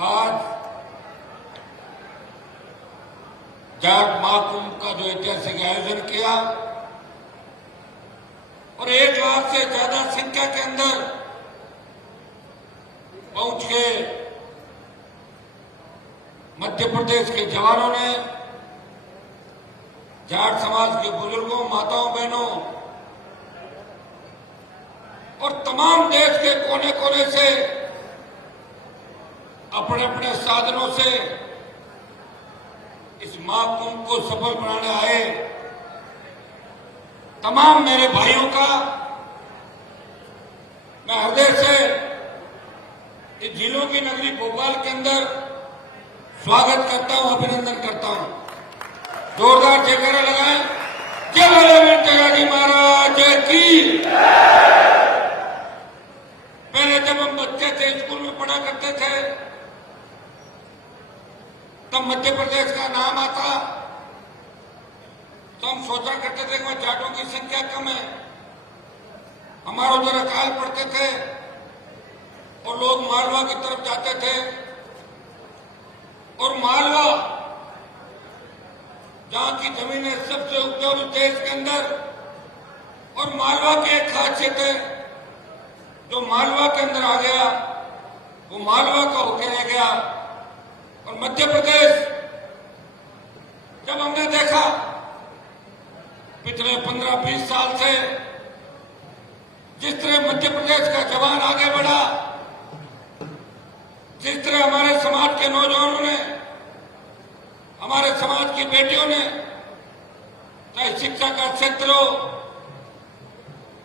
आज जाट महाकुंभ का जो ऐतिहासिक आयोजन किया और 1 लाख से ज्यादा संख्या के अंदर पहुंच के मध्य प्रदेश के जवानों ने जाट समाज के बुजुर्गों, माताओं, बहनों और तमाम देश के कोने कोने से अपने अपने साधनों से इस महाकुंभ को सफल बनाने आए तमाम मेरे भाइयों का मैं हृदय से इस जिलों की नगरी भोपाल के अंदर स्वागत करता हूं, अभिनंदन करता हूं। जोरदार जयकारा लगाएं। जय भोले जी महाराज की। पहले जब हम बच्चे थे, स्कूल में पढ़ा करते थे, तब मध्य प्रदेश का नाम आता तो हम सोचा करते थे कि जाटों की संख्या कम है। हमारे उधर अकाल पड़ते थे और लोग मालवा की तरफ जाते थे और मालवा जहां की जमीनें सबसे उपजाऊ देश के अंदर, और मालवा की एक खासियत है, जो मालवा के अंदर आ गया वो मालवा का होकर रह गया। और मध्य प्रदेश जब हमने देखा पिछले 15-20 साल से जिस तरह मध्य प्रदेश का जवान आगे बढ़ा, जिस तरह हमारे समाज के नौजवानों ने, हमारे समाज की बेटियों ने, चाहे शिक्षा का क्षेत्र हो,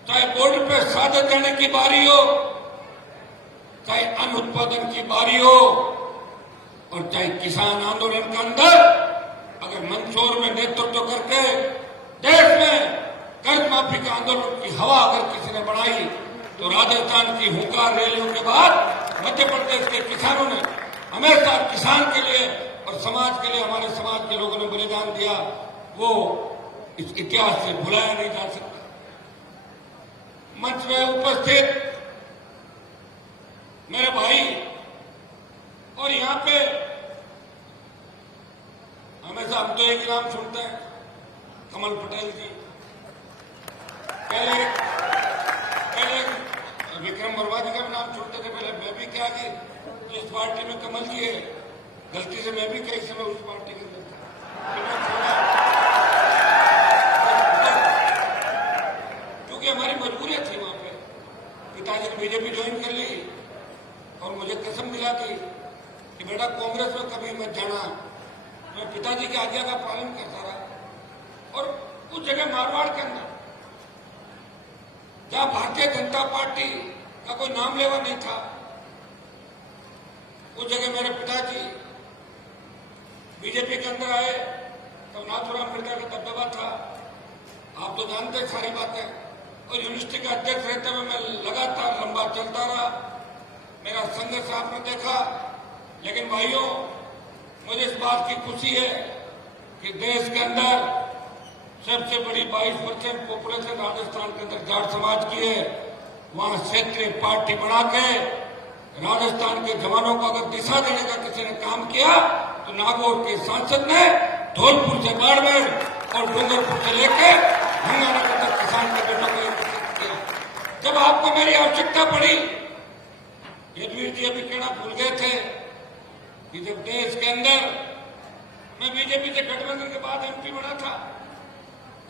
चाहे बॉर्डर पे शहादत देने की बारी हो, चाहे अन्न उत्पादन की बारी हो, और चाहे किसान आंदोलन के अंदर अगर मंदसौर में नेतृत्व करके देश में कर्ज माफी के आंदोलन की हवा अगर किसी ने बढ़ाई, तो राजस्थान की हुंकार रैलियों के बाद मध्य प्रदेश के किसानों ने हमेशा किसान के लिए और समाज के लिए, हमारे समाज के लोगों ने बलिदान दिया, वो इस इतिहास से भुलाया नहीं जा सकता। मंच में उपस्थित मेरे भाई, और यहां पे हमेशा हम तो एक नाम सुनते हैं, कमल पटेल जी। पहले विक्रम वर्मा जी का भी नाम सुनते थे, पहले मैं भी क्या कि इस पार्टी में कमल जी है, गलती से मैं भी कई समय उस पार्टी के अंदर था, क्योंकि हमारी मजबूरियां थी। वहां पे पिताजी ने बीजेपी ज्वाइन कर ली और मुझे कसम दिला दी कि बेटा कांग्रेस में कभी मत जाना। मैं पिताजी की आज्ञा का पालन करता रहा। और उस जगह मारवाड़ के अंदर जहां भारतीय जनता पार्टी का कोई नाम लेवा नहीं था, उस जगह मेरे पिताजी बीजेपी के अंदर आए, तब नाथुराम मिर्जा का दबदबा था। आप तो जानते हैं सारी बातें। और यूनिवर्सिटी का अध्यक्ष रहते हुए मैं लगातार लंबा चलता रहा। मेरा संघर्ष आपने देखा। लेकिन भाइयों, मुझे इस बात की खुशी है कि देश के अंदर सबसे बड़ी 22% पॉपुलेशन राजस्थान के अंदर जाट समाज की है। वहां क्षेत्रीय पार्टी बना के राजस्थान के जवानों को अगर दिशा देने का किसी ने काम किया, तो नागौर के सांसद ने धौलपुर से बाड़मेर और डूंगरपुर से लेकर गंगानगर तक किसान के बेटों को एकत्रित किया। जब आपको मेरी आवश्यकता पड़ी, यदुवीर जी अभी कहना भूल गए थे कि जब देश के अंदर मैं बीजेपी से गठबंधन के बाद एमपी बना था,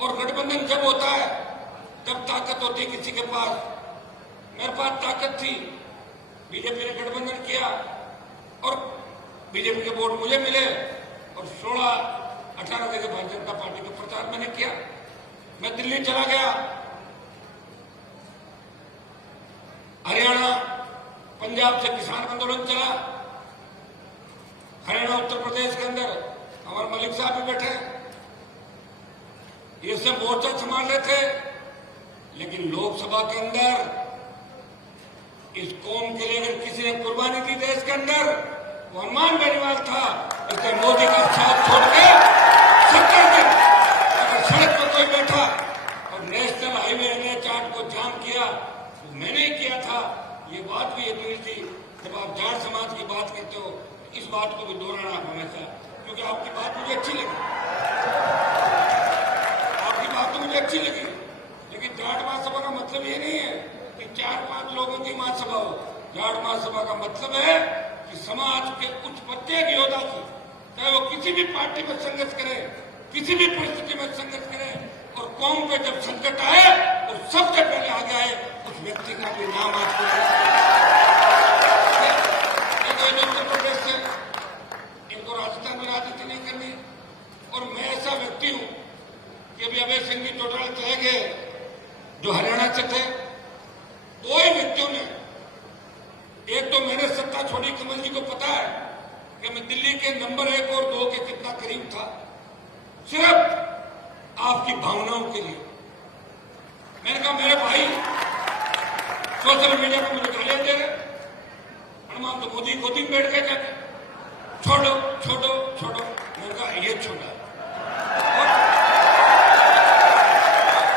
और गठबंधन जब होता है तब ताकत होती है किसी के पास। मेरे पास ताकत थी, बीजेपी ने गठबंधन किया और बीजेपी के वोट मुझे मिले, और 16-18 जगह भारतीय जनता पार्टी का प्रचार मैंने किया। मैं दिल्ली चला गया, हरियाणा, पंजाब से किसान आंदोलन चला, हरियाणा, उत्तर प्रदेश के अंदर हमारे मलिक साहब भी बैठे, ये सब मोर्चा संभाल रहे थे। लेकिन लोकसभा के अंदर इस कौम के लिए अगर किसी ने कुर्बानी दी देश के अंदर, वो हनुमान बेनीवाल था। इसलिए मोदी का साथ छोड़ के 70 दिन अगर सड़क पर कोई बैठा और नेशनल हाईवे NH8 को जाम किया, तो मैंने ही किया था। ये बात भी यदुवीर जी, जब आप जाट समाज की बात करते हो, बात को भी दोहराना आप हमेशा, क्योंकि आपकी बात मुझे अच्छी लगी, आपकी बात तो मुझे अच्छी लगी, लेकिन जाट महासभा का मतलब ये नहीं है कि 4-5 लोगों की महासभा हो। जाट महासभा का मतलब है कि समाज के कुछ प्रत्येक योद्धा की, चाहे वो किसी भी पार्टी में संघर्ष करे, किसी भी परिस्थिति में संघर्ष करे, और कौम पे जब संकट आए और सबसे पहले आगे आए उस व्यक्ति का भी नाम आपको उत्तर प्रदेश से, इनको राजस्थान में राजनीति नहीं करनी। और मैं ऐसा व्यक्ति हूं कि अभी अभय सिंह जी चौटाला चले गए जो हरियाणा से थे, दो ही व्यक्तियों ने, एक तो मैंने सत्ता छोड़ी, कमल जी को पता है कि मैं दिल्ली के नंबर 1 और 2 के कितना करीब था, सिर्फ आपकी भावनाओं के लिए। मैंने कहा मेरे भाई सोशल मीडिया पर मुझे गालियां दे रहे, हनुमान तो मोदी गोदी में बैठ के जाते, छोड़ो छोड़ो छोड़ो। मैंने कहा ये छोड़ा।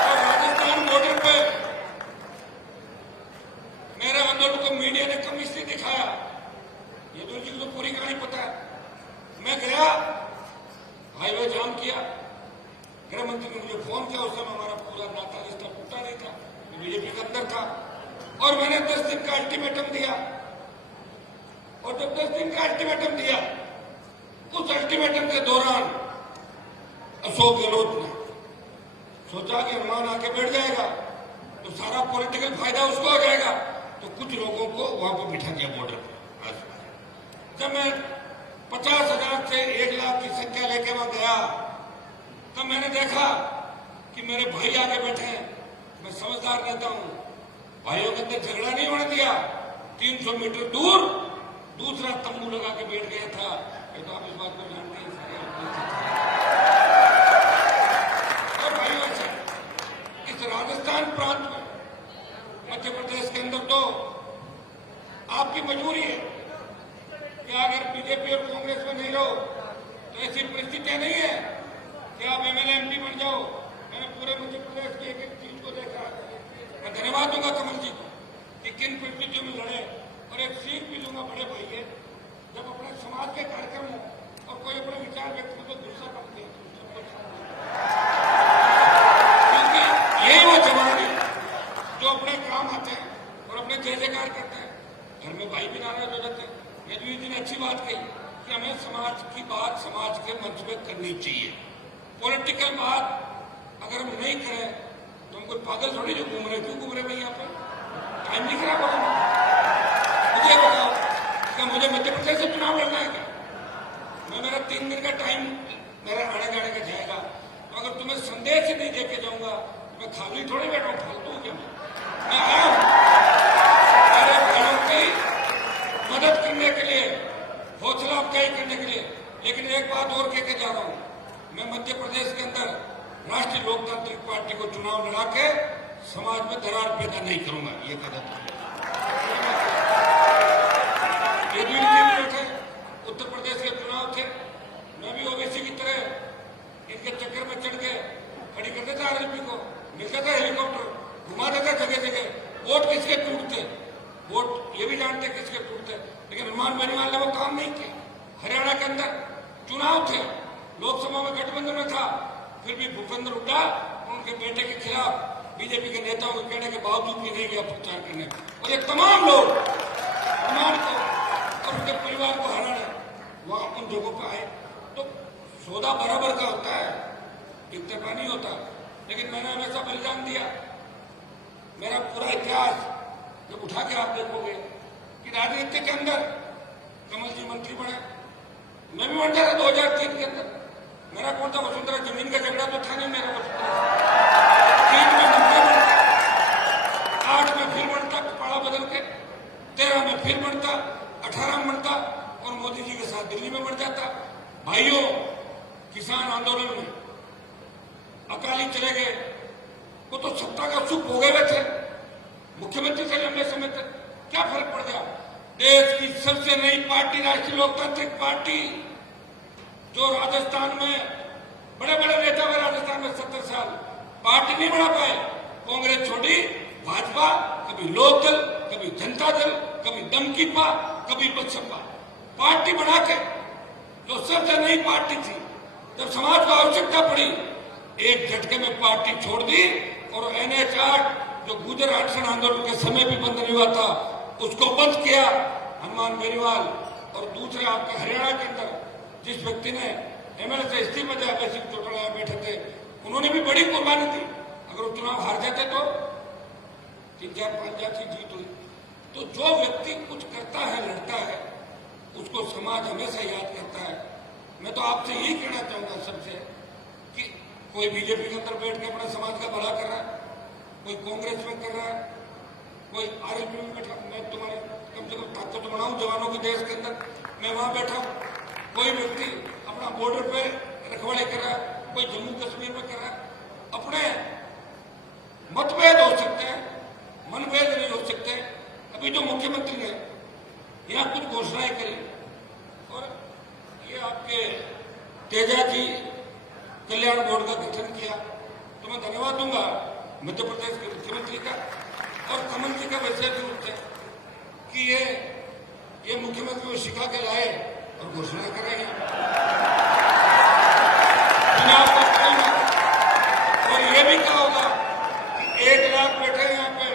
और राजस्थान बॉर्डर पे मेरे आंदोलन को मीडिया ने कम इसलिए दिखाया, ये तो जी को तो पूरी कहानी पता है। मैं गया, हाईवे जाम किया, गृह मंत्री ने मुझे फोन किया, उस समय हमारा पूरा नाता रिश्ता टूटा नहीं था, बीजेपी के अंदर था, और मैंने 10 दिन का अल्टीमेटम दिया। और जब 10 दिन का अल्टीमेटम दिया, उस अल्टीमेटम के दौरान अशोक गहलोत ने सोचा कि हनुमान आके बैठ जाएगा तो सारा पॉलिटिकल फायदा उसको हो जाएगा, तो कुछ लोगों को वहां पर बिठा दिया बॉर्डर पर। जब मैं 50,000 से 1 लाख की संख्या लेके वहां गया, तब मैंने देखा कि मेरे भाई आगे बैठे हैं। मैं समझदार रहता हूं, भाइयों के अंदर झगड़ा नहीं होने दिया। 300 मीटर दूर दूसरा तंबू लगा के बैठ गया था। ये तो आप इस बात को जानते हैं सारे। और भाइयों से इस राजस्थान प्रांत में, मध्य प्रदेश के अंदर तो आपकी मजबूरी है कि अगर बीजेपी और कांग्रेस में नहीं रहो तो ऐसी परिस्थितियां नहीं है कि आप एमएलए एमपी बन जाओ। मैंने पूरे मध्य प्रदेश की एक चीज को देखा। मैं धन्यवाद दूंगा कमल जी को कि किन परिस्थितियों में लड़े, और एक सीख भी दूंगा बड़े भाई है, जब अपने समाज के कार्यक्रम हो और कोई अपने विचार व्यक्त कर तो गुस्सा कम दिया, क्योंकि यही वो जवान है जो अपने काम आते हैं और अपने जय जयकार करते हैं। घर में भाई भी नाराज हो जाते हैं। यदुवीर जी ने अच्छी बात कही कि हमें समाज की बात समाज के मंच में करनी चाहिए। पॉलिटिकल बात अगर हम नहीं करें तो हम कोई पागल थोड़ी जो घूम रहे, क्यों घूम रहे भाई यहाँ पे? टाइम नहीं खराब होगा। मुझे बताओ क्या मुझे मध्य प्रदेश से चुनाव लड़ना है क्या? मेरा 3 दिन का टाइम मेरा आने जाने का जाएगा, तो अगर तुम्हें संदेश ही नहीं देके जाऊंगा तो मैं खाली थोड़ी बैठा हूँ, फालतू हूँ क्या? मैं आया हूँ मेरे भाइयों की मदद करने के लिए, हौसला अफजाई करने के लिए। लेकिन एक बात और कहकर जा रहा हूँ, मैं मध्य प्रदेश के अंदर राष्ट्रीय लोकतांत्रिक पार्टी को चुनाव लड़ा के समाज में दरार पैदा नहीं करूंगा। ये गलत है। उत्तर प्रदेश के चुनाव थे, मैं भी ओबीसी की तरह इनके चक्कर में चढ़ के खड़ी कर देता आरएलपी को, मिलता था हेलीकॉप्टर, घुमा देता जगह जगह। वोट किसके टूटते, वोट ये भी जानते किसके टूटते, लेकिन हनुमान बेनीवाल ने वो काम नहीं किया। हरियाणा के अंदर चुनाव थे, लोकसभा में गठबंधन में था, फिर भी भूपेंद्र हुड्डा उनके बेटे के खिलाफ बीजेपी के नेताओं के कहने के बावजूद भी नहीं गया प्रचार करने, और ये तमाम लोग हनुमान को और उनके परिवार को हराने वहां उन जगहों पर आए। तो सौदा बराबर का होता है, एक तरफा नहीं होता। लेकिन मैंने हमेशा बलिदान दिया। मेरा पूरा इतिहास जब उठा के आप देखोगे कि राजनीति के अंदर कमल जी मंत्री बने, मैं भी बनता था 2003 के अंदर। मेरा कौन था वसुंधरा, जमीन का झगड़ा तो था नहीं मेरा। वसुंधरा 3 में मंत्री बनता, 8 में फिर बनता, पाड़ा बदल के 13 में फिर बनता, 18 में बनता, और मोदी जी के साथ दिल्ली में बढ़ जाता। भाइयों, किसान आंदोलन में अकाली चले गए, वो तो सत्ता का सुख भोगे हुए थे, मुख्यमंत्री से लंबे समय तक। क्या फर्क पड़ गया? देश की सबसे नई पार्टी राष्ट्रीय लोकतांत्रिक पार्टी, जो राजस्थान में बड़े बड़े नेता हुए, राजस्थान में 70 साल पार्टी नहीं बना पाए। कांग्रेस छोड़ी, भाजपा, कभी लोकदल, कभी जनता दल, कभी दमकीपा, कभी बसपा, पार्टी बना के जो सबसे नई पार्टी थी, जब समाज को आवश्यकता पड़ी, एक झटके में पार्टी छोड़ दी और NH-8 जो गुर्जर आरक्षण आंदोलन के समय भी बंद नहीं हुआ था, उसको बंद किया हनुमान बेनीवाल। और दूसरे आपके हरियाणा के अंदर जिस व्यक्ति ने MLA से इस्तीफा दिया, बेसिक चौटाला बैठे थे, उन्होंने भी बड़ी कुर्बानी दी। अगर वो चुनाव हार जाते तो 3-4-5 की जीत हुई। तो जो व्यक्ति कुछ करता है, लड़ता है, उसको समाज हमेशा याद करता है। मैं तो आपसे यही कहना चाहूंगा सबसे कि कोई बीजेपी के अंदर बैठ के अपने समाज का भला कर रहा है, कोई कांग्रेस में कर रहा है, कोई RLP में बैठा। मैं तुम्हारे कम से कम ताकत बनाऊं जवानों के देश के अंदर, मैं वहां बैठा हूं। कोई व्यक्ति अपना बॉर्डर पे रखवाली कर रहा है, कोई जम्मू कश्मीर में कर रहा है। अपने मतभेद हो सकते हैं, मनभेद नहीं हो सकते। अभी जो मुख्यमंत्री ने यहाँ कुछ घोषणाएं करी और ये आपके तेजा जी कल्याण बोर्ड का गठन किया, तो मैं धन्यवाद दूंगा मध्य प्रदेश के मुख्यमंत्री का और कमल जी का विशेष रूप से कि ये मुख्यमंत्री को सिखा के लाए और घोषणा कर रहे हैं। और ये भी कहा होगा कि 1 लाख बैठे हैं यहाँ पे,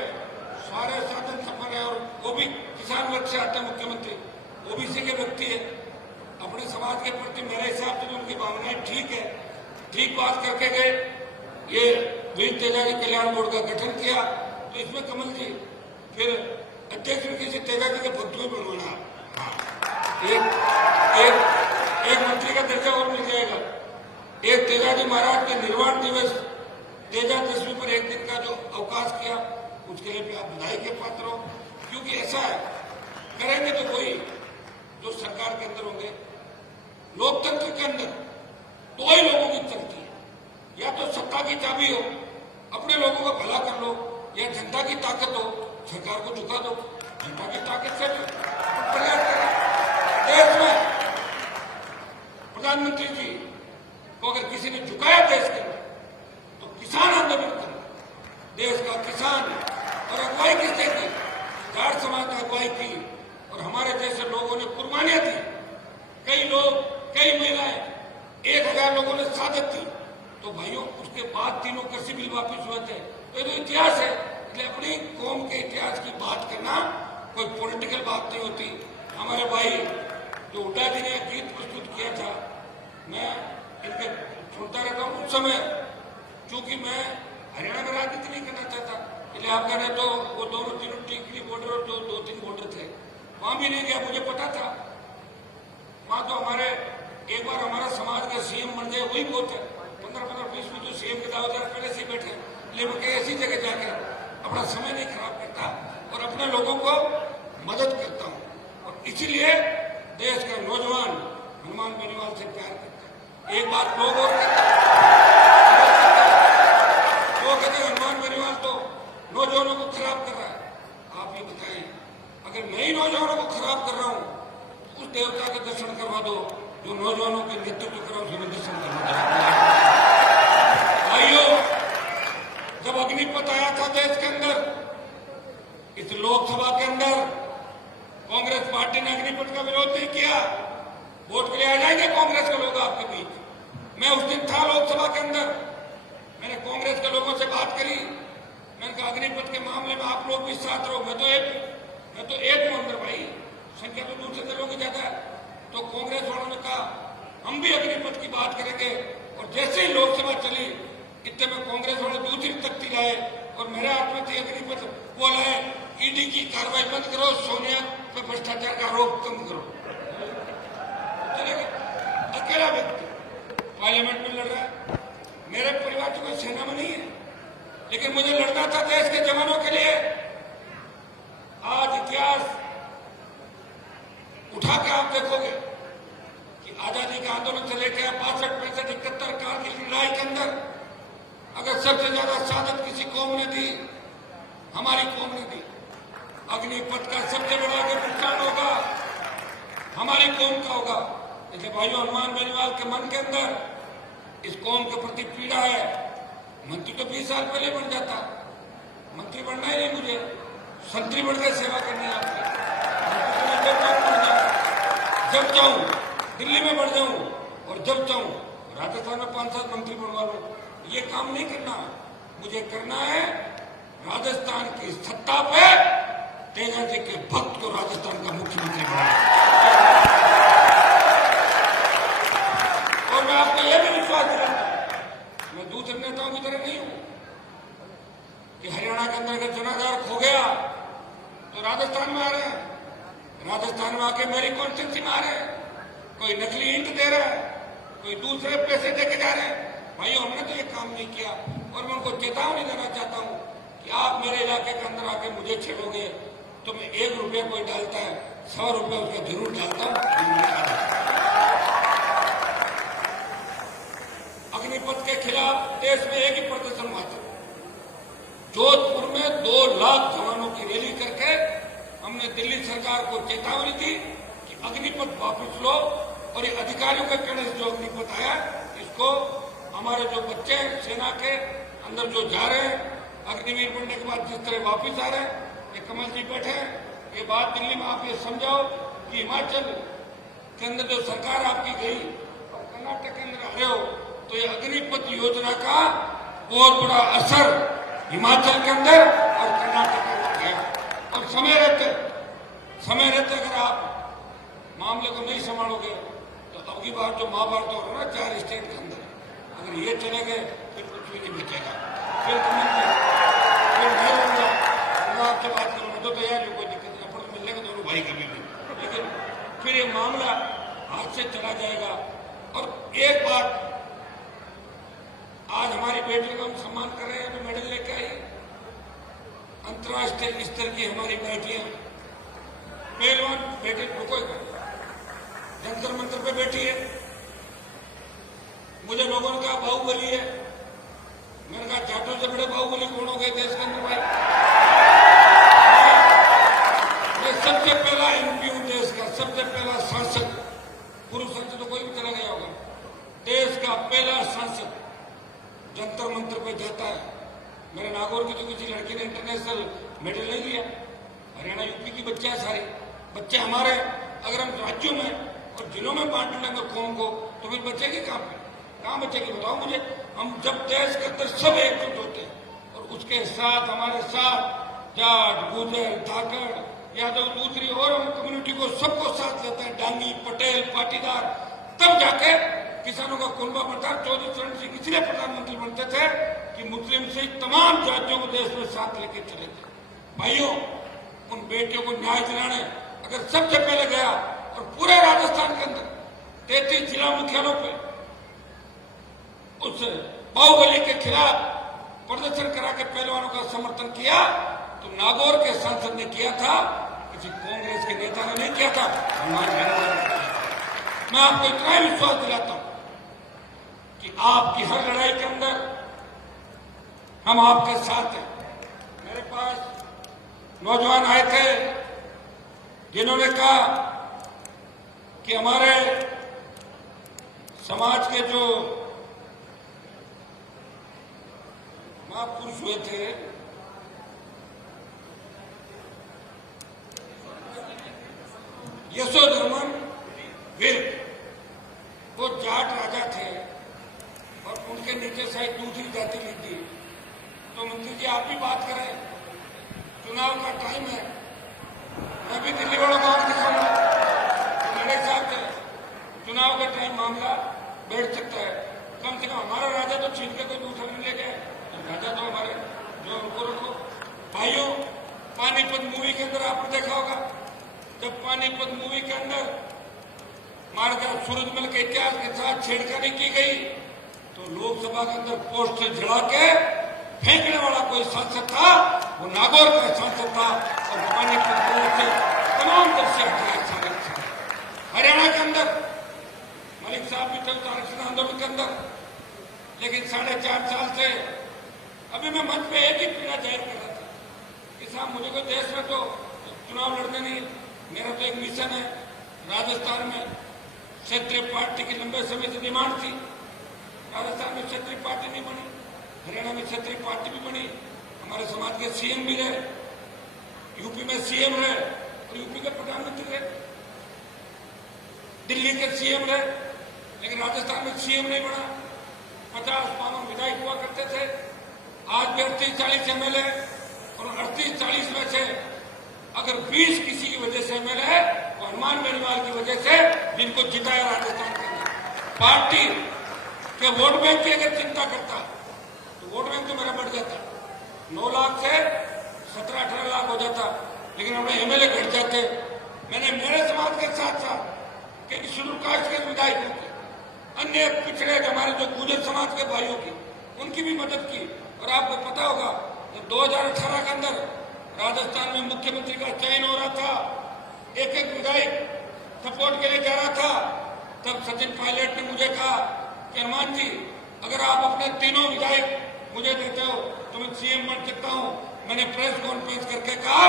सारे साधन संपन्न है, और वो भी किसान वर्ग से आते हैं मुख्यमंत्री, OBC के व्यक्ति है। अपने समाज के प्रति मेरे हिसाब से उनकी भावनाएं ठीक है, ठीक बात करके गए। ये वीर तेजा जी कल्याण बोर्ड का गठन किया, तो इसमें कमल जी फिर अध्यक्ष में किसी तेजा जी के भक्तों में बनवाना, एक मंत्री का दर्जा और मिल जाएगा। एक तेजा जी महाराज के निर्वाण दिवस तेजा दशमी पर एक दिन का जो अवकाश किया, उसके लिए भी आप बधाई के पात्र हो। क्योंकि ऐसा है, करेंगे तो कोई जो सरकार के अंदर होंगे, लोकतंत्र के अंदर 2 ही लोगों की चलती है, या तो सत्ता की चाबी हो, अपने लोगों का भला कर लो, या जनता की ताकत हो, सरकार को झुका दो। जनता की ताकत से प्रयास करें। देश में प्रधानमंत्री जी को अगर किसी ने झुकाया देश के अंदर, तो किसान आंदोलन करना, देश का किसान। और अगुवाई किसने की? जाट समाज ने अगुवाई की और हमारे जैसे लोगों ने कुर्बानियां दी। कई लोग, कई महिलाएं, 1000 लोगों ने शहादत दी। तो भाइयों, उसके बाद तीनों कृषि बिल वापिस हुए थे। तो ये तो इतिहास है। इसलिए अपनी कौम के इतिहास की बात करना कोई पॉलिटिकल बात नहीं होती। हमारे भाई जो हुड्डा जी ने गीत प्रस्तुत किया था, मैं इनके सुनता रहता हूँ। उस समय चूंकि मैं हरियाणा में राजनीति नहीं करना चाहता, इसलिए आप कह रहे तो वो दोनों तीनों टीकरी बॉर्डर और जो 2-3 बॉर्डर थे, वहां भी नहीं गया। मुझे पता था वहां तो हमारे एक बार हमारा समाज का CM बन जाए वही बहुत है। 15-20 में जो CM के दावेदार पहले से बैठे, लेकिन मैं ऐसी जगह जाके अपना समय नहीं खराब करता और अपने लोगों को मदद करता हूँ। और इसीलिए देश का नौजवान हनुमान बेनीवाल से प्यार करता है। एक बात लोग और कहते हैं हनुमान बेनीवाल तो नौजवानों को खराब कर रहा है। आप ये बताएं, अगर मैं ही नौजवानों को खराब कर रहा हूं, उस देवता के दर्शन करवा दो जो नौजवानों के नेतृत्व कर रहा हूं, उसके दर्शन करवा दो। भाइयों, जब अग्निपथ आया था देश के अंदर, इस लोकसभा के अंदर कांग्रेस पार्टी ने अग्निपथ का विरोध नहीं किया। वोट के लिए आ जाएंगे कांग्रेस के लोग आपके बीच। मैं उस दिन था लोकसभा के अंदर, मैंने कांग्रेस के लोगों से बात करी। मैंने कहा अग्निपथ के मामले में आप लोग भी साथ रहो। मैं तो एक हूं अंदर भाई, संख्या तो दूसरे दलों की ज्यादा है। तो कांग्रेस वालों ने कहा हम भी अग्निपथ की बात करेंगे। और जैसे ही लोकसभा चली, इतने में कांग्रेस वाले दूसरी तख्ती लाए और मेरे हाथ में थी अग्निपथ। वो लाए, ED की कार्रवाई बंद करो, सोनिया पे भ्रष्टाचार का आरोप कम करो। चले गए। अकेला व्यक्ति पार्लियामेंट में लड़ रहा है। मेरे परिवार की कोई सेना में नहीं है, लेकिन मुझे लड़ना था देश के जवानों के लिए। आज इतिहास उठा के आप देखोगे कि आजादी के आंदोलन से लेकर 62, 65, 71 कारगिल की लड़ाई के अंदर अगर सबसे ज्यादा शहादत किसी कौम ने दी, हमारी कौम ने दी। अग्निपथ का सबसे बड़ा अगर नुकसान होगा हमारी कौम का होगा। इसलिए भाइयों, हनुमान बेनीवाल के मन के अंदर इस कौम के प्रति पीड़ा है। मंत्री तो 20 साल पहले बन जाता, मंत्री बनना ही नहीं मुझे, संतरी बनकर सेवा करनी है आपकी। जब चाहूं दिल्ली में बढ़ जाऊं और जब चाहूं राजस्थान में 5-7 मंत्री बनवा लूं। ये काम नहीं करना। मुझे करना है राजस्थान की सत्ता पे तेजा जी के भक्त को राजस्थान का मुख्यमंत्री बनाना। और मैं आपको यह भी विश्वास दिलाता हूं, मैं दूसरे नेताओं की तरह नहीं हूं कि हरियाणा के अंदर अगर जनाधार खो गया तो राजस्थान में आ रहे हैं, राजस्थान में आके मेरी कॉन्स्टिट्यूंसी में आ रहे हैं, कोई नकली ईंट दे रहा है, कोई दूसरे पैसे देके जा रहे हैं। भाई हमने तो ये काम नहीं किया। और मैं उनको चेतावनी देना चाहता हूं कि आप मेरे इलाके के अंदर आके मुझे छेड़ोगे तो मैं 1 रुपया कोई डालता है 100 रुपया उसका जरूर डालता हूं। अग्निपथ के खिलाफ देश में एक ही प्रदर्शन हुआ था। जोधपुर में 2 लाख जवानों की रैली करके हमने दिल्ली सरकार को चेतावनी दी कि अग्निपथ वापस लो और ये अधिकारियों के कहने से जो अग्निपथ आया इसको हमारे जो बच्चे हैं सेना के अंदर जो जा रहे हैं अग्निवीर बनने के बाद जिस तरह वापस आ रहे हैं, ये कमल जी बैठे हैं, ये बात दिल्ली में आप ये समझाओ कि हिमाचल के अंदर जो सरकार आपकी गई और कर्नाटक के अंदर आ रहे हो तो ये अग्निपथ योजना का बहुत बड़ा असर हिमाचल के अंदर और कर्नाटक के अंदर गया। और समय रहते अगर आप मामले को नहीं संभालोगे तो अब की बार जो महाभारत हो रहा है ना 4 स्टेट के अंदर, अगर ये चले गए फिर कुछ भी नहीं बचेगा। फिर मैं रहूंगा, मैं आपसे बात करूंगा तो तैयार कोई दिक्कत नहीं, अपन मिल लेगा दोनों भाई कभी भी, लेकिन फिर ये मामला हाथ से चला जाएगा। और एक बात, आज हमारी बेटियों का हम सम्मान कर रहे हैं, हमें मेडल लेके आई, अंतर्राष्ट्रीय स्तर की हमारी बेटियां, पहलवान बेटी रुकोगा जंतर मंत्र पे बैठी है। मुझे लोगों ने कहा बाहुबली है, मैंने कहा जाटों से बड़े बाहुबली कौन हो गए देश के अंदर भाई। मैं सबसे पहला एमपी हूं देश का, सबसे पहला सांसद, पुरुष सांसद तो कोई भी चला गया होगा, देश का पहला सांसद जंतर मंत्र पे जाता है। मेरे नागौर की तो किसी लड़की ने इंटरनेशनल मेडल नहीं लिया। हरियाणा यूपी की बच्चे सारे बच्चे हमारे, अगर हम राज्यों में और जिलों में बांट लेंगे कौम को तो फिर बचेगी कहां बचेगी बताओ मुझे। हम जब देश के अंदर सब एकजुट होते हैं और उसके साथ हमारे साथ जाट गुजर धाकड़ यादव दूसरी और हम कम्युनिटी को सबको साथ लेते हैं, डांगी पटेल पाटीदार, तब जाके किसानों का कुनबा बढ़ता। चौधरी चरण सिंह इसलिए प्रधानमंत्री बनते थे कि मुस्लिम से तमाम जातियों को देश में साथ लेके चले थे। भाइयों, उन बेटियों को न्याय दिलाने अगर सबसे पहले गया और पूरे राजस्थान के अंदर 33 जिला मुख्यालयों पे उस बाहुबली के खिलाफ प्रदर्शन करा के पहलवानों का समर्थन किया तो नागौर के सांसद ने किया था, किसी कांग्रेस के नेता ने नहीं किया था। मैं आपको इतना ही विश्वास दिलाता हूं कि आपकी हर लड़ाई के अंदर हम आपके साथ हैं। मेरे पास नौजवान आए थे जिन्होंने कहा कि हमारे समाज के जो महापुरुष हुए थे, यशोधर्मन वीर, वो जाट राजा थे और उनके नीचे शायद दूसरी जाति ली थी। तो मंत्री जी आप भी बात करें, चुनाव का टाइम है, मैं भी दिल्ली वालों को और दिखाऊंगा तो मेरे साथ चुनाव के टाइम मामला बैठ सकता है। कम से कम हमारा राजा तो छीन के कोई दूसरा नहीं ले गया, राजा तो हमारे जो उनको रखो। भाइयों, पानीपत मूवी के अंदर आपने देखा होगा, जब पानीपत मूवी के अंदर महाराजा सूरजमल के इतिहास के साथ छेड़खानी की गई तो लोकसभा के अंदर पोस्टर जला के फेंकने वाला कोई सांसद था, वो नागौर का सांसद था और पानीपत से तमाम तरह से हटाया सारे। हरियाणा के अंदर मलिक साहब भी थे आरक्षण आंदोलन के अंदर, लेकिन 4.5 साल से अभी मैं मंच पे एक ही पीड़ा जाहिर कर रहा था कि साहब मुझे कोई देश में तो चुनाव लड़ने नहीं, मेरा तो एक मिशन है। राजस्थान में क्षेत्रीय पार्टी की लंबे समय से डिमांड थी, राजस्थान में क्षेत्रीय पार्टी नहीं बनी, हरियाणा में क्षेत्रीय पार्टी भी बनी, हमारे समाज के सीएम भी रहे, यूपी में सीएम रहे और यूपी के प्रधानमंत्री रहे। दिल्ली के सीएम रहे, लेकिन राजस्थान में सीएम नहीं बना। 50-52 विधायक हुआ करते थे, आज भी 38-40 एमएलए, और 38-40 में से अगर 20 किसी की वजह से एमएलए है तो हनुमान बेनीवाल की वजह से, जिनको जिताया राजस्थान के अंदर। पार्टी के वोट बैंक की अगर चिंता करता तो वोट बैंक तो मेरा बढ़ जाता, 9 लाख से 17-18 लाख हो जाता, लेकिन हमें एमएलए घट जाते। मैंने मेरे समाज के साथ साथ कि शेड्यूल कास्ट के विधायकों की, अन्य पिछड़े हमारे जो गुर्जर समाज के भाइयों की, उनकी भी मदद की। और आपको पता होगा जब 2018 के अंदर राजस्थान में मुख्यमंत्री का चयन हो रहा था, एक विधायक सपोर्ट के लिए जा रहा था, तब सचिन पायलट ने मुझे कहा कि हनुमान जी, अगर आप अपने तीनों विधायक मुझे देते हो तो मैं सीएम बन सकता हूं। मैंने प्रेस कॉन्फ्रेंस करके कहा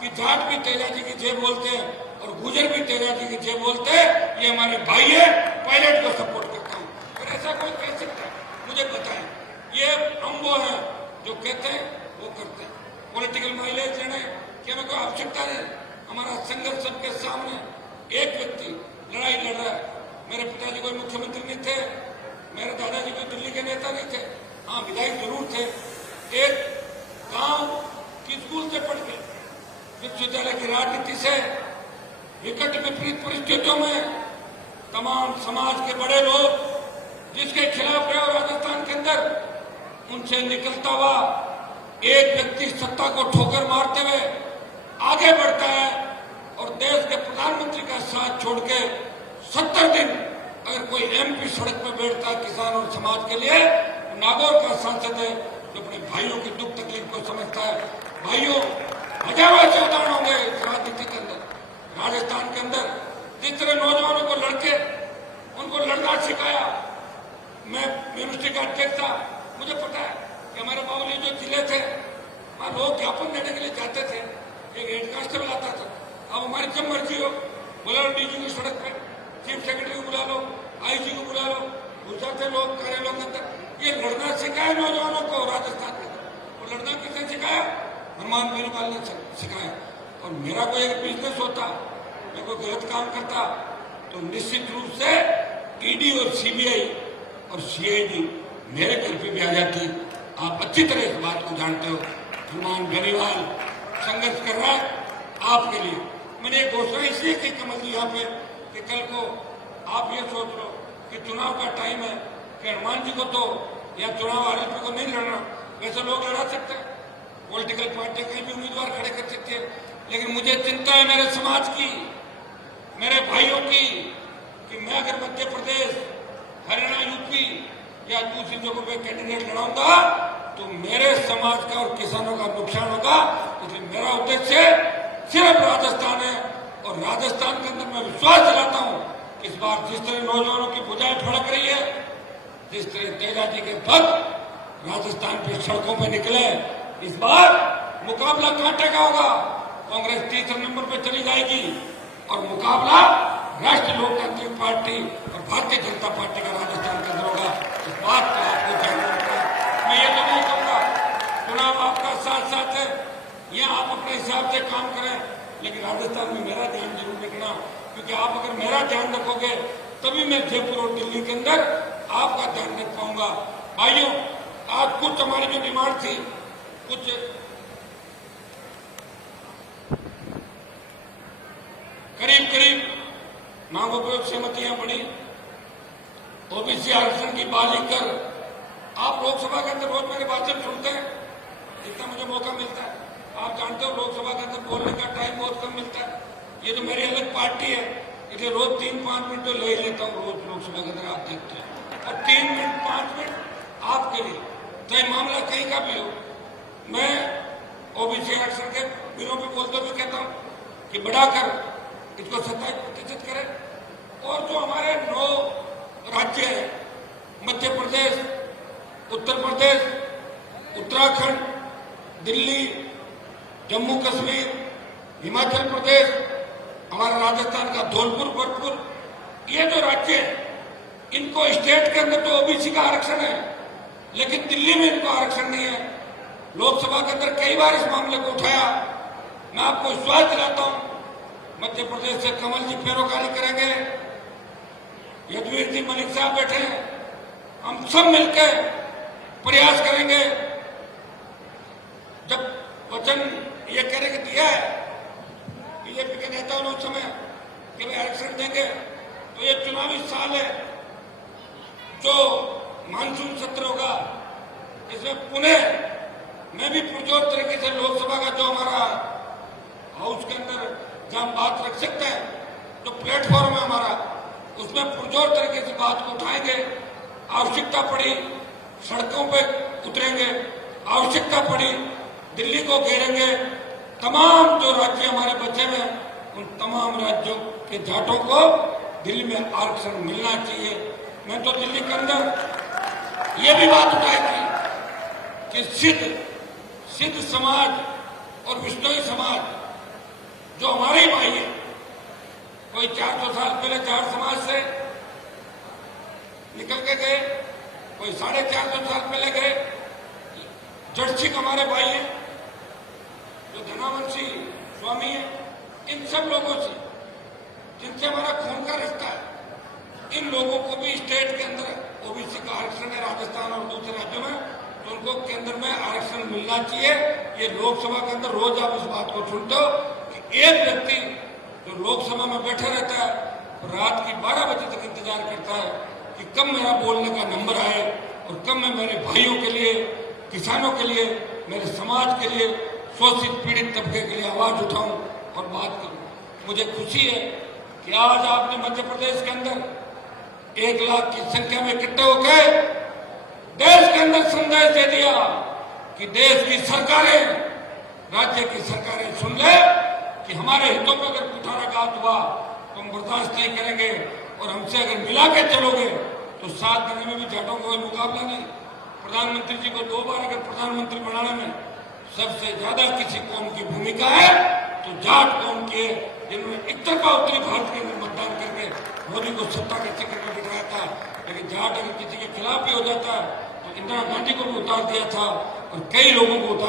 कि जाट भी तेजाजी की जय बोलते हैं और गुजर भी तेजाजी की जय बोलते हैं, ये हमारे भाई है, पायलट को सपोर्ट करता हूं। और ऐसा कोई कह सकता है, मुझे बताएं। ये हम वो हैं जो कहते हैं वो करते हैं। पॉलिटिकल माइलेज लेने की हमें कोई आवश्यकता नहीं। हमारा संघर्ष सबके सामने, एक व्यक्ति लड़ाई लड़ रहा है। मेरे पिताजी कोई मुख्यमंत्री नहीं थे, मेरे दादाजी कोई दिल्ली के नेता नहीं थे, हाँ विधायक जरूर थे। एक गांव की स्कूल से पढ़ के विश्वविद्यालय की राजनीति से विकट विपरीत परिस्थितियों में तमाम समाज के बड़े लोग जिसके खिलाफ रहे हो राजस्थान के अंदर, उनसे निकलता हुआ एक व्यक्ति सत्ता को ठोकर मारते हुए आगे बढ़ता है और देश के प्रधानमंत्री का साथ छोड़ के 70 दिन अगर कोई एमपी सड़क पर बैठता है किसान और समाज के लिए, नागौर का सांसद है जो अपने भाइयों की दुख तकलीफ को समझता है। भाइयों, हजारों ऐसे उदाहरण होंगे इस राजनीति के अंदर। राजस्थान के अंदर जिस तरह नौजवानों को लड़के उनको लड़ना सिखाया, मैं यूनिवर्सिटी का अध्यक्ष था, मुझे पता है कि हमारे बाबूजी जो जिले थे वहां लोग ज्ञापन देने के लिए जाते थे, एक हेड कांस्टेबल आता था, अब हमारी जब मर्जी हो बुला लो डीजी की सड़क पे, चीफ सेक्रेटरी को बुला लो, आईजी को बुला लो, घुस जाते लोग कार्यालयों के अंदर। ये लड़ना सिखाया नौजवानों को राजस्थान में, और लड़ना किसने सिखाया? हनुमान बेनीवाल ने सिखाया। और मेरा कोई एक बिजनेस होता, मैं कोई गलत काम करता तो निश्चित रूप से ईडी और सीबीआई और सीआईडी मेरे घर पे भी आ जाती। आप अच्छी तरह इस बात को जानते हो। हनुमान बेनीवाल संघर्ष कर रहा है आपके लिए। मैंने एक घोषणा इसलिए की कमल जी यहाँ पे कि कल को आप ये सोच लो कि चुनाव का टाइम है कि हनुमान जी को तो या चुनाव आरोपी को नहीं लड़ना, वैसे लोग लड़ा सकते हैं, पॉलिटिकल पार्टी कहीं भी उम्मीदवार खड़े कर सकते हैं, लेकिन मुझे चिंता है मेरे समाज की, मेरे भाइयों की, कि मैं अगर मध्य प्रदेश, हरियाणा, यूपी या दूसरी जगहों पे कैंडिडेट लड़ाऊंगा तो मेरे समाज का और किसानों का नुकसान होगा। इसलिए मेरा उद्देश्य सिर्फ राजस्थान है, और राजस्थान के अंदर मैं विश्वास दिलाता हूं इस बार जिस तरह नौजवानों की भुजाएं फड़क रही है, जिस तरह तेजाजी के भक्त राजस्थान पे सड़कों पे निकले, इस बार मुकाबला कांटे का होगा। कांग्रेस तीसरे नंबर पे चली जाएगी और मुकाबला राष्ट्रीय लोकतांत्रिक पार्टी और भारतीय जनता पार्टी का राजस्थान के अंदर होगा। इस बात को आपको ध्यान रखना है। मैं ये तो नहीं कहूंगा चुनाव आपका साथ साथ है, यहाँ आप अपने हिसाब से काम करें, लेकिन राजस्थान में मेरा ध्यान जरूर रखना, क्योंकि आप अगर मेरा ध्यान रखोगे तभी मैं जयपुर और दिल्ली के अंदर आपका ध्यान रख पाऊंगा। भाइयों, आज कुछ हमारी जो डिमांड थी, कुछ करीब मांगों पर सहमतियां बढ़ी। ओबीसी आरक्षण की बात कर आप लोकसभा के अंदर रोज मेरे भाषण सुनते हैं, जितना मुझे मौका मिलता है। आप जानते हो लोकसभा के अंदर बोलने का टाइम बहुत कम मिलता है। ये तो मेरी अलग पार्टी है, इसलिए रोज 3-5 मिनट तो ले लेता हूँ रोज लोकसभा के अंदर, आप देखते हैं। और 3 मिनट 5 मिनट आपके लिए, चाहे मामला कहीं का भी हो। मैं ओबीसी आरक्षण के बिलों पर बोलते हुए कहता हूँ कि बढ़ाकर इसको 27% करें, और जो हमारे 9 राज्य हैं, मध्य प्रदेश, उत्तर प्रदेश, उत्तराखंड, दिल्ली, जम्मू कश्मीर, हिमाचल प्रदेश, हमारा राजस्थान का धौलपुर, भरतपुर, ये जो राज्य हैं, इनको स्टेट के अंदर तो ओबीसी का आरक्षण है, लेकिन दिल्ली में इनको आरक्षण नहीं है। लोकसभा के अंदर कई बार इस मामले को उठाया। मैं आपको विश्वास दिलाता हूं, मध्य प्रदेश से कमल जी पैरोकारी करेंगे, यदुवीर जी मलिक साहब बैठे हैं, हम सब मिलकर प्रयास करेंगे। जब वचन ये कहने के दिया है बीजेपी के नेताओं ने उस समय कि वे आरक्षण देंगे, तो ये चुनावी साल है, जो मानसून सत्र होगा, इसमें पुनः मैं भी पुरजोर तरीके से लोकसभा का जो हमारा हाउस के अंदर जहां हम बात रख सकते हैं, जो प्लेटफॉर्म है हमारा, उसमें पुरजोर तरीके से बात को उठाएंगे। आवश्यकता पड़ी सड़कों पे उतरेंगे, आवश्यकता पड़ी दिल्ली को घेरेंगे। तमाम जो राज्य हमारे बचे हुए हैं, उन तमाम राज्यों के जाटों को दिल्ली में आरक्षण मिलना चाहिए। मैं तो दिल्ली के अंदर ये भी बात उठाई थी कि सिद्ध समाज और विश्नोई समाज जो हमारे ही भाई है, कोई 400 साल पहले जाट समाज से निकल के गए, कोई 450 साल पहले गए। जड़सिक हमारे भाई हैं, जो धनावंशी स्वामी है, इन सब लोगों से जिनसे हमारा खून का रिश्ता है, इन लोगों को भी स्टेट के अंदर ओबीसी का आरक्षण है राजस्थान और दूसरे राज्यों में, तो उनको केंद्र में आरक्षण मिलना चाहिए। ये लोकसभा के अंदर रोज आप इस बात को सुनते हो कि एक व्यक्ति जो लोकसभा में बैठा रहता है, रात की 12 बजे तक इंतजार करता है कि कब मेरा बोलने का नंबर आए और कब मैं मेरे भाइयों के लिए, किसानों के लिए, मेरे समाज के लिए, शोषित पीड़ित तबके के लिए आवाज उठाऊं और बात करूं। मुझे खुशी है कि आज आपने मध्य प्रदेश के अंदर 1 लाख की संख्या में इकट्ठे होकर देश के अंदर संदेश दे दिया कि देश की सरकारें, राज्य की सरकारें सुन ले कि हमारे हितों में अगर कुठाराघात हुआ तो हम बर्दाश्त नहीं करेंगे, और हमसे अगर मिला के चलोगे तो 7 दिन में भी जाटों को कोई मुकाबला नहीं। प्रधानमंत्री जी को 2 बार अगर प्रधानमंत्री बनाने में सबसे ज्यादा किसी कौम की भूमिका है तो जाट कौम की है, जिन्होंने एक तरफा उत्तरी भारत के अंदर मतदान करके मोदी को सत्ता के चक्कर में बिठाया था। लेकिन जाट अगर किसी के खिलाफ भी हो जाता है तो इंदिरा गांधी को भी उतार दिया था और कई लोगों को उतार